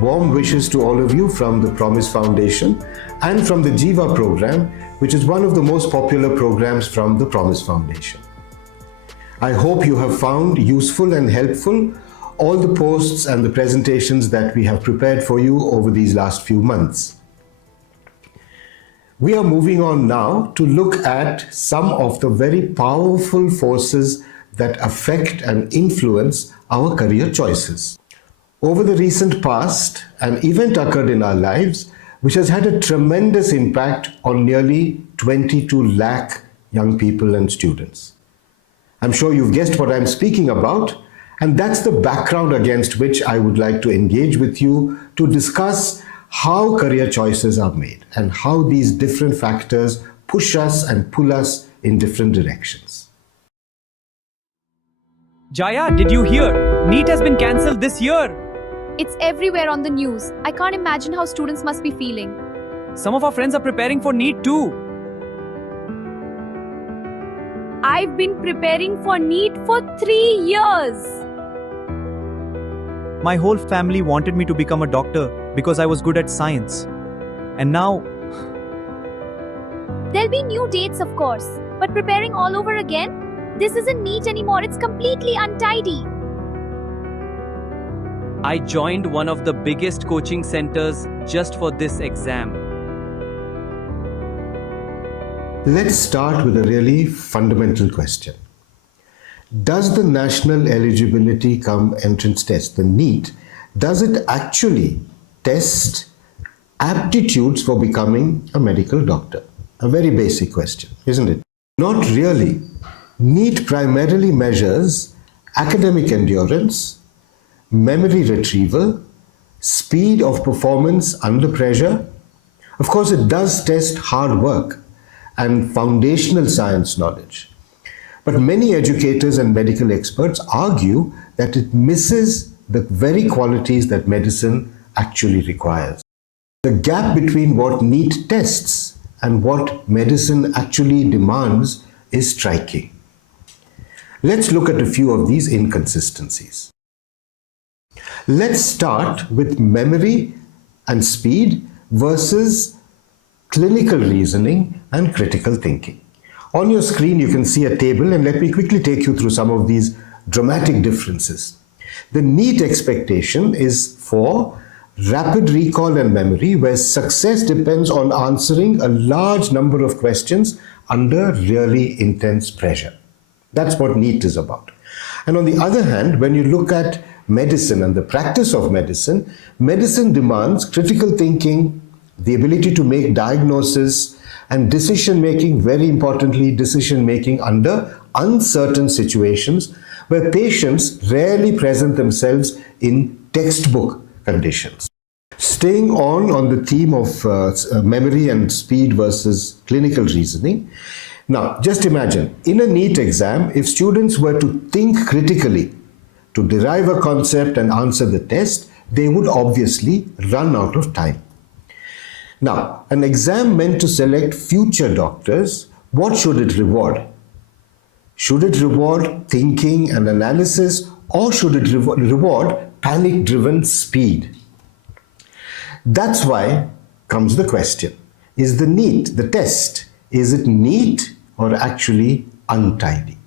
warm wishes to all of you from the Promise Foundation and from the Jiva program, which is one of the most popular programs from the Promise Foundation. I hope you have found useful and helpful all the posts and the presentations that we have prepared for you over these last few months. We are moving on now to look at some of the very powerful forces that affect and influence our career choices. Over the recent past, an event occurred in our lives which has had a tremendous impact on nearly 22 lakh young people and students. I'm sure you've guessed what I'm speaking about, and that's the background against which I would like to engage with you to discuss how career choices are made and how these different factors push us and pull us in different directions. Jaya, did you hear? NEET has been cancelled this year. It's everywhere on the news. I can't imagine how students must be feeling. Some of our friends are preparing for NEET too. I've been preparing for NEET for 3 years. My whole family wanted me to become a doctor because I was good at science. And now... There'll be new dates, of course. But preparing all over again? This isn't NEET anymore, it's completely untidy. I joined one of the biggest coaching centers just for this exam. Let's start with a really fundamental question. Does the National Eligibility Cum Entrance Test, the NEET, does it actually test aptitudes for becoming a medical doctor? A very basic question, isn't it? Not really. NEET primarily measures academic endurance, memory retrieval, speed of performance under pressure. Of course, it does test hard work and foundational science knowledge. But many educators and medical experts argue that it misses the very qualities that medicine actually requires. The gap between what NEET tests and what medicine actually demands is striking. Let's look at a few of these inconsistencies. Let's start with memory and speed versus clinical reasoning and critical thinking. On your screen, you can see a table, and let me quickly take you through some of these dramatic differences. The NEET expectation is for rapid recall and memory, where success depends on answering a large number of questions under really intense pressure. That's what NEET is about. And on the other hand, when you look at medicine and the practice of medicine, medicine demands critical thinking, the ability to make diagnosis, and decision-making, very importantly, decision-making under uncertain situations where patients rarely present themselves in textbook conditions. Staying on the theme of memory and speed versus clinical reasoning, now just imagine, in a NEET exam, if students were to think critically to derive a concept and answer the test, they would obviously run out of time. Now, an exam meant to select future doctors, what should it reward? Should it reward thinking and analysis, or should it reward panic-driven speed? That's why comes the question, is the NEET, the test, is it neat or actually untidy?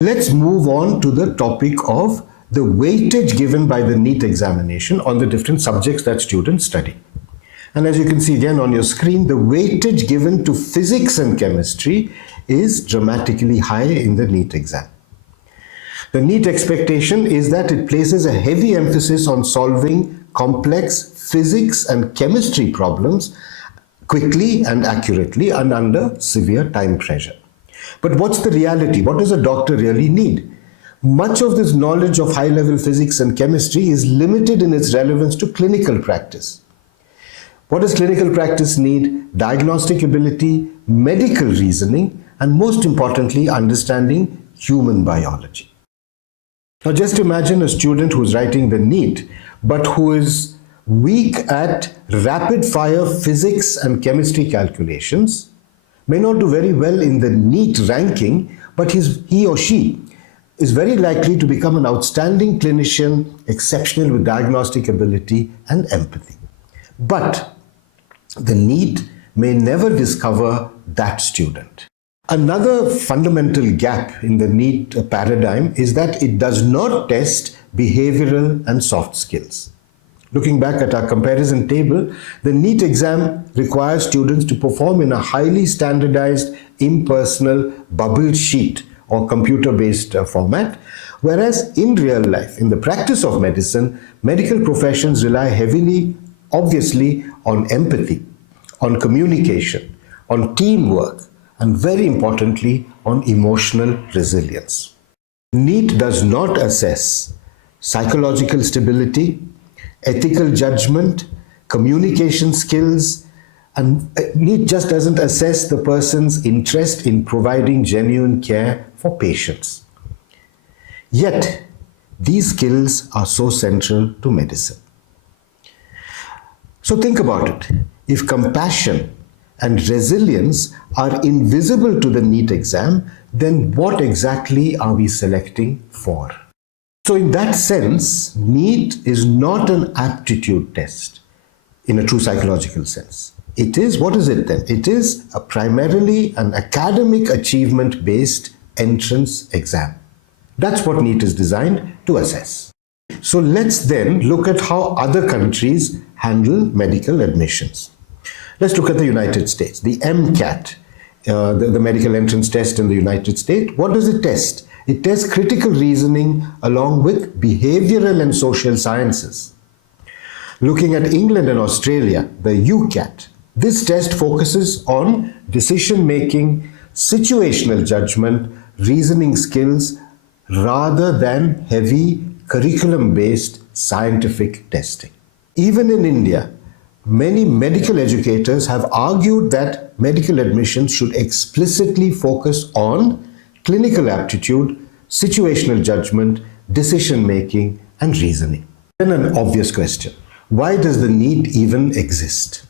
Let's move on to the topic of the weightage given by the NEET examination on the different subjects that students study. And as you can see again on your screen, the weightage given to physics and chemistry is dramatically high in the NEET exam. The NEET expectation is that it places a heavy emphasis on solving complex physics and chemistry problems quickly and accurately and under severe time pressure. But what's the reality? What does a doctor really need? Much of this knowledge of high-level physics and chemistry is limited in its relevance to clinical practice. What does clinical practice need? Diagnostic ability, medical reasoning, and most importantly, understanding human biology. Now just imagine a student who's writing the NEET, but who is weak at rapid-fire physics and chemistry calculations, may not do very well in the NEET ranking, but he or she is very likely to become an outstanding clinician, exceptional with diagnostic ability and empathy. But the NEET may never discover that student. Another fundamental gap in the NEET paradigm is that it does not test behavioral and soft skills. Looking back at our comparison table, the NEET exam requires students to perform in a highly standardized, impersonal bubble sheet or computer-based format, whereas in real life, in the practice of medicine, medical professions rely heavily, obviously, on empathy, on communication, on teamwork, and very importantly, on emotional resilience. NEET does not assess psychological stability, ethical judgment, communication skills, and NEET just doesn't assess the person's interest in providing genuine care for patients. Yet, these skills are so central to medicine. So think about it. If compassion and resilience are invisible to the NEET exam, then what exactly are we selecting for? So in that sense, NEET is not an aptitude test in a true psychological sense. It is, what is it then? It is primarily an academic achievement-based entrance exam. That's what NEET is designed to assess. So let's then look at how other countries handle medical admissions. Let's look at the United States. The MCAT, the medical entrance test in the United States, what does it test? It tests critical reasoning along with behavioral and social sciences. Looking at England and Australia, the UCAT, this test focuses on decision-making, situational judgment, reasoning skills, rather than heavy curriculum-based scientific testing. Even in India, many medical educators have argued that medical admissions should explicitly focus on clinical aptitude, situational judgment, decision-making, and reasoning. Then an obvious question. Why does the NEET even exist?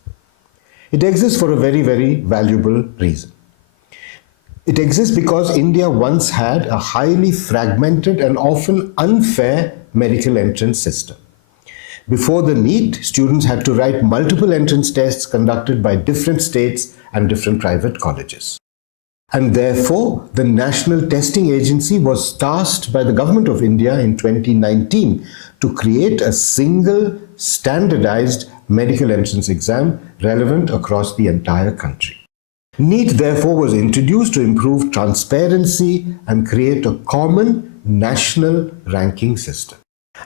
It exists for a very, very valuable reason. It exists because India once had a highly fragmented and often unfair medical entrance system. Before the NEET, students had to write multiple entrance tests conducted by different states and different private colleges. And therefore, the National Testing Agency was tasked by the Government of India in 2019 to create a single standardized medical entrance exam relevant across the entire country. NEET therefore was introduced to improve transparency and create a common national ranking system.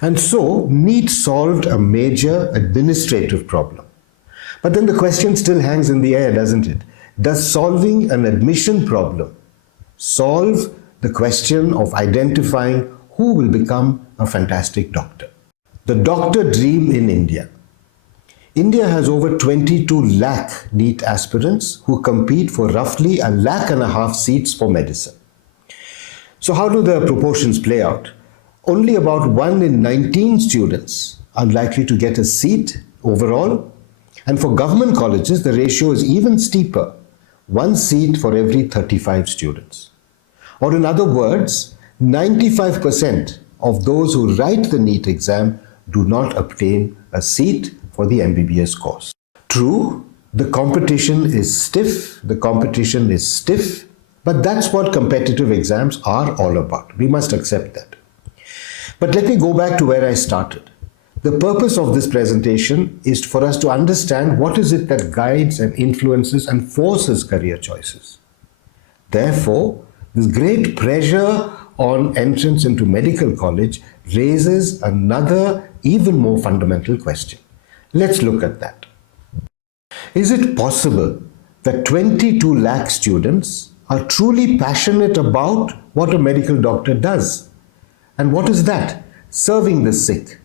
And so, NEET solved a major administrative problem. But then the question still hangs in the air, doesn't it? Does solving an admission problem solve the question of identifying who will become a fantastic doctor? The doctor dream in India. India has over 22 lakh NEET aspirants who compete for roughly 1.5 lakh seats for medicine. So how do the proportions play out? Only about 1 in 19 students are likely to get a seat overall, and for government colleges the ratio is even steeper, 1 seat for every 35 students. Or in other words, 95% of those who write the NEET exam do not obtain a seat for the MBBS course. True, the competition is stiff, but that's what competitive exams are all about. We must accept that. But let me go back to where I started. The purpose of this presentation is for us to understand what is it that guides and influences and forces career choices. Therefore, this great pressure on entrance into medical college raises another, even more fundamental question. Let's look at that. Is it possible that 22 lakh students are truly passionate about what a medical doctor does? And what is that? Serving the sick,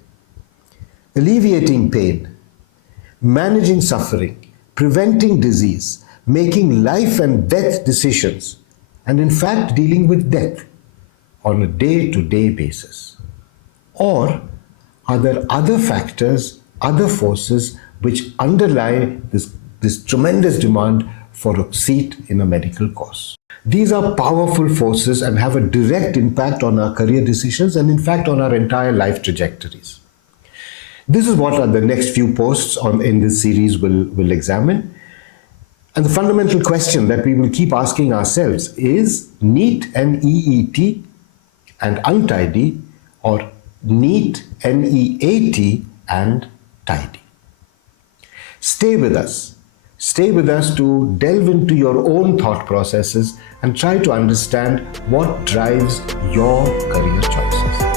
alleviating pain, managing suffering, preventing disease, making life and death decisions, and in fact dealing with death on a day-to-day basis? Or are there other factors, other forces which underlie this tremendous demand for a seat in a medical course? These are powerful forces and have a direct impact on our career decisions and, in fact, on our entire life trajectories. This is what the next few posts in this series will examine. And the fundamental question that we will keep asking ourselves is NEET, N-E-E-T, and Untidy, or NEET, N-E-A-T, and Tidy. Stay with us. Stay with us to delve into your own thought processes and try to understand what drives your career choices.